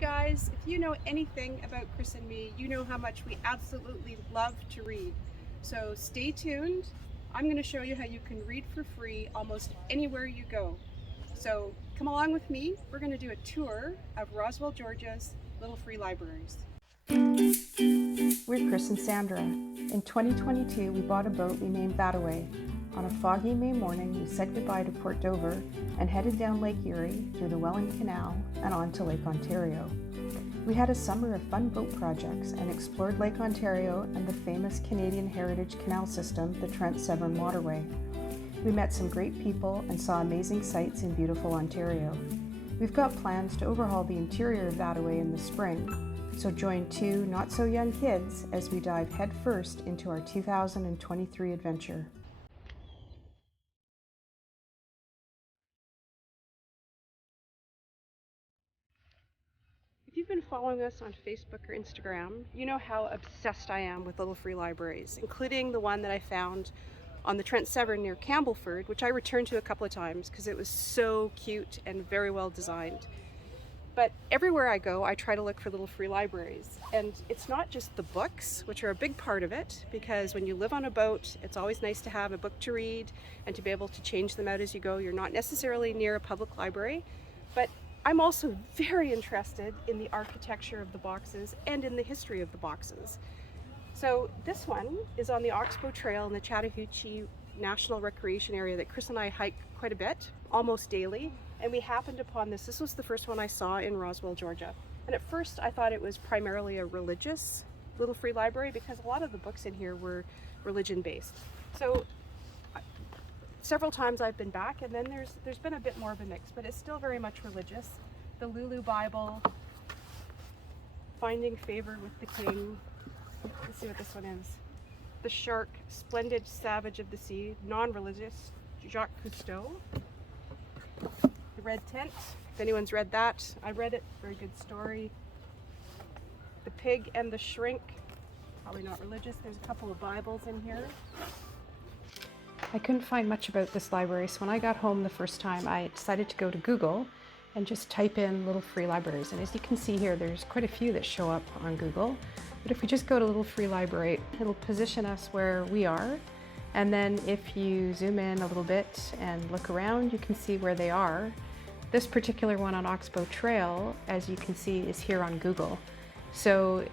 Guys, if you know anything about Chris and me, you know how much we absolutely love to read. So stay tuned. I'm going to show you how you can read for free almost anywhere you go. So come along with me. We're going to do a tour of Roswell, Georgia's little free libraries. We're Chris and Sandra. In 2022, we bought a boat we named Thataway. On a foggy May morning, we said goodbye to Port Dover and headed down Lake Erie through the Welland Canal and on to Lake Ontario. We had a summer of fun boat projects and explored Lake Ontario and the famous Canadian Heritage Canal System, the Trent-Severn Waterway. We met some great people and saw amazing sights in beautiful Ontario. We've got plans to overhaul the interior of Thataway in the spring, so join two not-so-young kids as we dive headfirst into our 2023 adventure. If you've been following us on Facebook or Instagram, you know how obsessed I am with little free libraries, including the one that I found on the Trent-Severn near Campbellford, which I returned to a couple of times because it was so cute and very well designed. But everywhere I go, I try to look for little free libraries. And it's not just the books, which are a big part of it, because when you live on a boat, it's always nice to have a book to read and to be able to change them out as you go. You're not necessarily near a public library, but I'm also very interested in the architecture of the boxes and in the history of the boxes. So this one is on the Oxbow Trail in the Chattahoochee National Recreation Area that Chris and I hike quite a bit, almost daily. And we happened upon this. This was the first one I saw in Roswell, Georgia. And at first I thought it was primarily a religious little free library because a lot of the books in here were religion based. So several times I've been back, and then there's been a bit more of a mix, but it's still very much religious. The Lulu Bible, Finding Favor with the King. Let's see what this one is. The Shark, Splendid Savage of the Sea, non-religious, Jacques Cousteau. The Red Tent, if anyone's read that, I read it, very good story. The Pig and the Shrink, probably not religious. There's a couple of Bibles in here. I couldn't find much about this library, so when I got home the first time, I decided to go to Google and just type in little free libraries. And as you can see here, there's quite a few that show up on Google. But if we just go to little free library, it'll position us where we are. And then if you zoom in a little bit and look around, you can see where they are. This particular one on Oxbow Trail, as you can see, is here on Google. So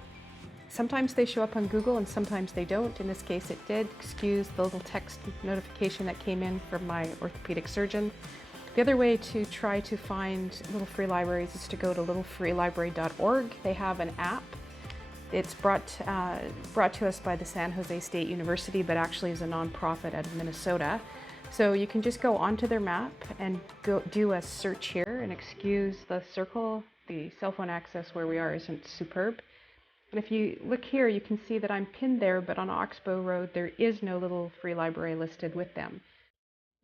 sometimes they show up on Google and sometimes they don't. In this case it did. Excuse the little text notification that came in from my orthopedic surgeon. The other way to try to find little free libraries is to go to littlefreelibrary.org. They have an app. It's brought to us by the San Jose State University, but actually is a nonprofit out of Minnesota. So you can just go onto their map and go do a search here, and excuse the circle. The cell phone access where we are isn't superb. And if you look here, you can see that I'm pinned there, but on Oxbow Road, there is no little free library listed with them.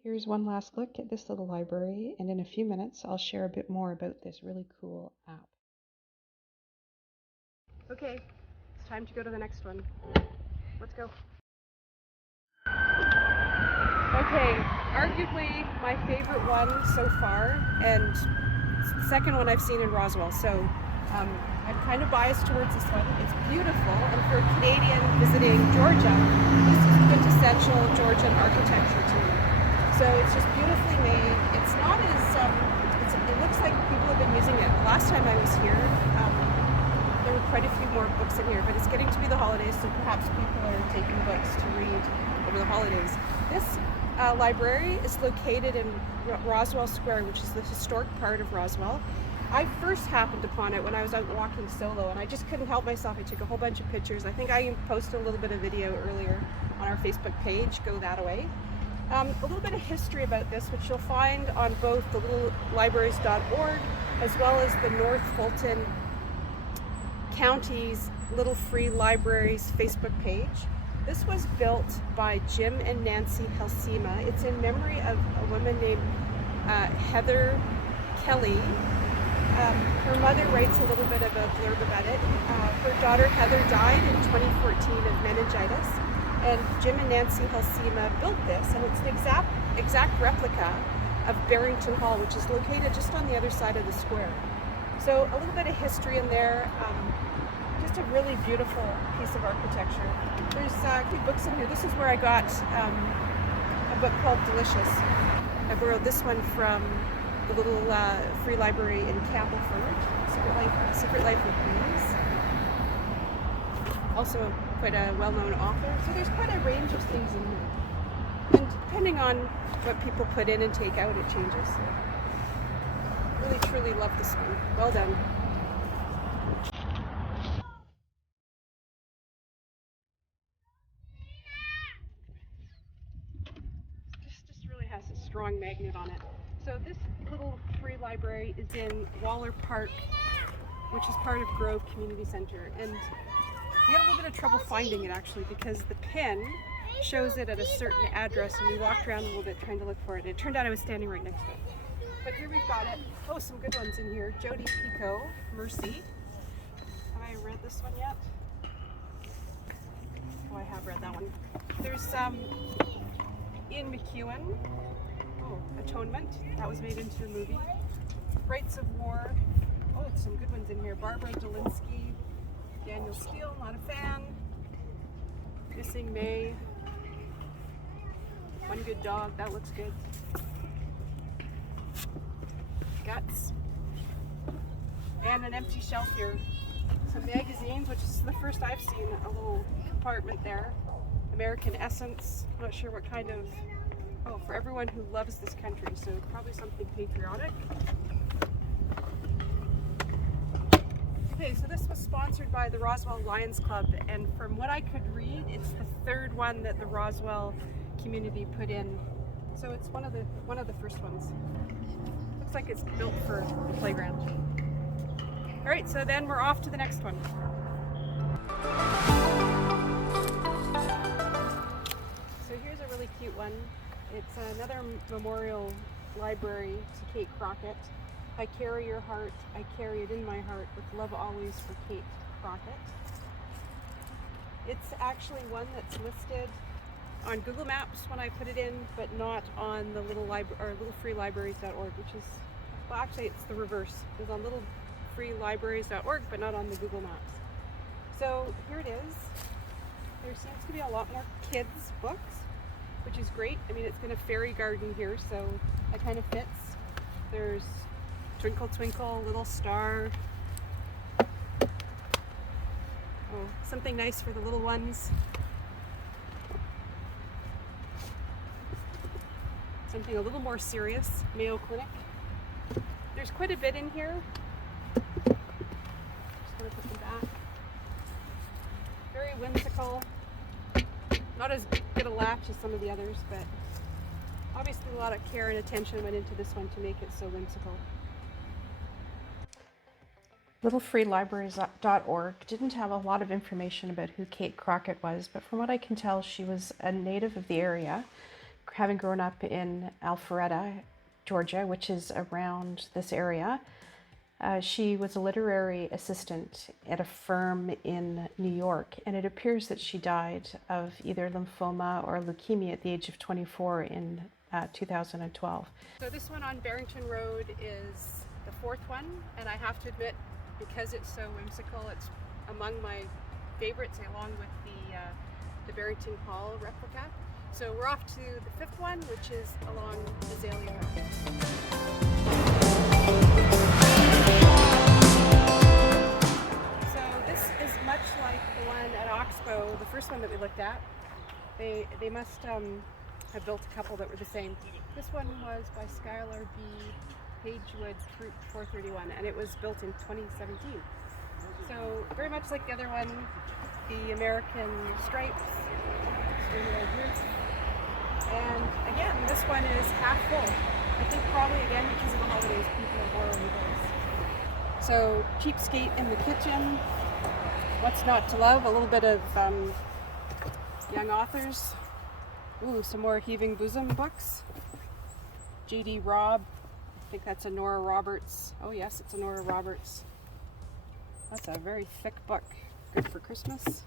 Here's one last look at this little library, and in a few minutes, I'll share a bit more about this really cool app. Okay, it's time to go to the next one. Let's go. Okay, arguably my favorite one so far, and the second one I've seen in Roswell, so I'm kind of biased towards this one. It's beautiful, and for a Canadian visiting Georgia, this is quintessential Georgian architecture to me. So it's just beautifully made. It's not as, it looks like people have been using it. The last time I was here, there were quite a few more books in here, but it's getting to be the holidays, so perhaps people are taking books to read over the holidays. This library is located in Roswell Square, which is the historic part of Roswell. I first happened upon it when I was out walking solo, and I just couldn't help myself. I took a whole bunch of pictures. I think I posted a little bit of video earlier on our Facebook page, Go Thataway. A little bit of history about this, which you'll find on both the littlelibraries.org as well as the North Fulton County's Little Free Libraries Facebook page. This was built by Jim and Nancy Helsema. It's in memory of a woman named Heather Kelly. Her mother writes a little bit of a blurb about it. Her daughter Heather died in 2014 of meningitis, and Jim and Nancy Helsema built this, and it's an exact replica of Barrington Hall, which is located just on the other side of the square. So a little bit of history in there. Just a really beautiful piece of architecture. There's good books in here. This is where I got a book called Delicious. I borrowed this one from the little free library in Campbellford, Secret Life of Bees. Also quite a well-known author. So there's quite a range of things in here. And depending on what people put in and take out, it changes. So really truly love this one. Well done. This really has a strong magnet on it. So this little free library is in Waller Park, which is part of Grove Community Center. And we had a little bit of trouble finding it actually because the pin shows it at a certain address, and we walked around a little bit trying to look for it, and it turned out I was standing right next to it. But here we've got it. Oh, some good ones in here. Jodi Picoult, Mercy. Have I read this one yet? Oh, I have read that one. There's Ian McEwan. Oh, Atonement. That was made into the movie. Rights of War. Oh, some good ones in here. Barbara Delinsky. Daniel Steele, not a fan. Missing May. One Good Dog, that looks good. Guts. And an empty shelf here. Some magazines, which is the first I've seen, a little compartment there. American Essence, not sure what kind of, oh, for everyone who loves this country, so probably something patriotic. Okay, so this was sponsored by the Roswell Lions Club, and from what I could read, it's the third one that the Roswell community put in. So it's one of the first ones. Looks like it's built for the playground. All right, so then we're off to the next one. So here's a really cute one. It's another memorial library to Kate Crockett. I carry your heart, I carry it in my heart, with love always for Kate Crockett. It's actually one that's listed on Google Maps when I put it in, but not on the little littlefreelibraries.org, which is, well, actually it's the reverse. It's on littlefreelibraries.org, but not on the Google Maps. So here it is. There seems to be a lot more kids' books, which is great. I mean, it's got a fairy garden here, so that kind of fits. There's Twinkle Twinkle, Little Star. Oh, something nice for the little ones. Something a little more serious, Mayo Clinic. There's quite a bit in here. Just gonna put them back. Very whimsical. Not as good a latch as some of the others, but obviously a lot of care and attention went into this one to make it so whimsical. Littlefreelibraries.org didn't have a lot of information about who Kate Crockett was, but from what I can tell, she was a native of the area, having grown up in Alpharetta, Georgia, which is around this area. She was a literary assistant at a firm in New York, and it appears that she died of either lymphoma or leukemia at the age of 24 in 2012. So this one on Barrington Road is the fourth one, and I have to admit, because it's so whimsical, it's among my favorites, along with the Barrington Hall replica. So we're off to the fifth one, which is along Azalea Park. So this is much like the one at Oxbow, the first one that we looked at. They must have built a couple that were the same. This one was by Skylar B. Pagewood Troop 431, and it was built in 2017. So very much like the other one, the American stripes, and again, this one is half full. I think probably again because of the holidays, people are borrowing those. So Cheapskate in the Kitchen, What's Not to Love, a little bit of young authors. Ooh, some more Heaving Bosom books. J.D. Robb. I think that's a Nora Roberts. Oh yes, it's a Nora Roberts. That's a very thick book. Good for Christmas.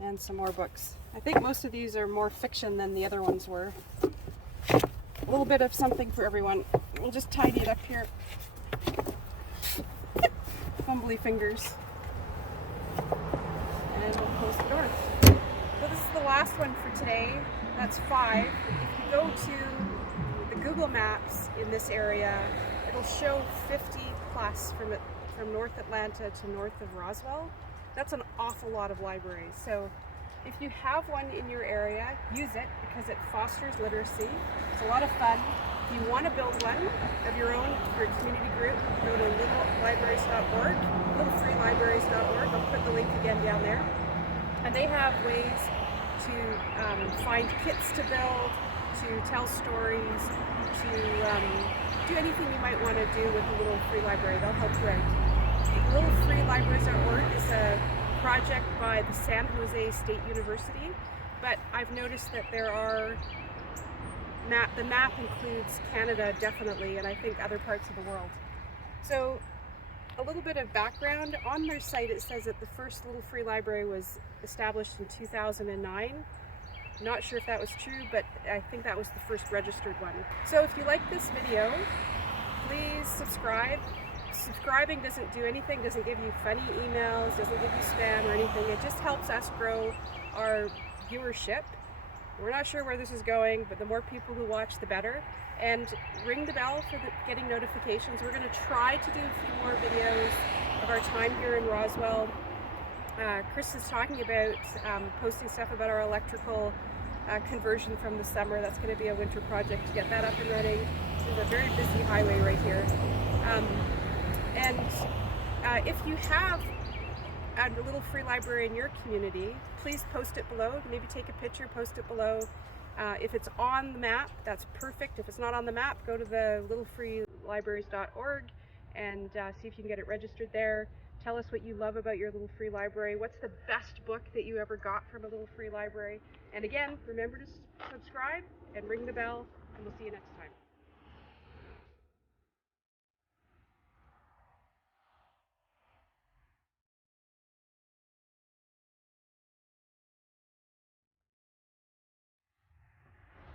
And some more books. I think most of these are more fiction than the other ones were. A little bit of something for everyone. We'll just tidy it up here. Fumbly fingers. And we'll close the door. So this is the last one for today. That's 5. If you go to the Google Maps in this area, it'll show 50 plus from North Atlanta to north of Roswell. That's an awful lot of libraries. So if you have one in your area, use it because it fosters literacy. It's a lot of fun. If you want to build one of your own for a community group, go to littlelibraries.org, littlefreelibraries.org. I'll put the link again down there. And they have ways to find kits to build, to tell stories, to do anything you might want to do with a little free library. They'll help you out. Littlefreelibraries.org is a project by the San Jose State University, but I've noticed that there are the map includes Canada definitely, and I think other parts of the world. So a little bit of background on their site, it says that the first Little Free Library was established in 2009. Not sure if that was true, but I think that was the first registered one. So if you like this video, please subscribe. Subscribing doesn't do anything, doesn't give you funny emails, doesn't give you spam or anything. It just helps us grow our viewership. We're not sure where this is going, but the more people who watch, the better. And ring the bell for getting notifications. We're going to try to do a few more videos of our time here in Roswell. Chris is talking about posting stuff about our electrical conversion from the summer. That's going to be a winter project to get that up and running. There's a very busy highway right here. If you have a little free library in your community, please post it below. Maybe take a picture, post it below. If it's on the map, that's perfect. If it's not on the map, go to the littlefreelibraries.org and see if you can get it registered there. Tell us what you love about your little free library. What's the best book that you ever got from a little free library? And again, remember to subscribe and ring the bell, and we'll see you next time.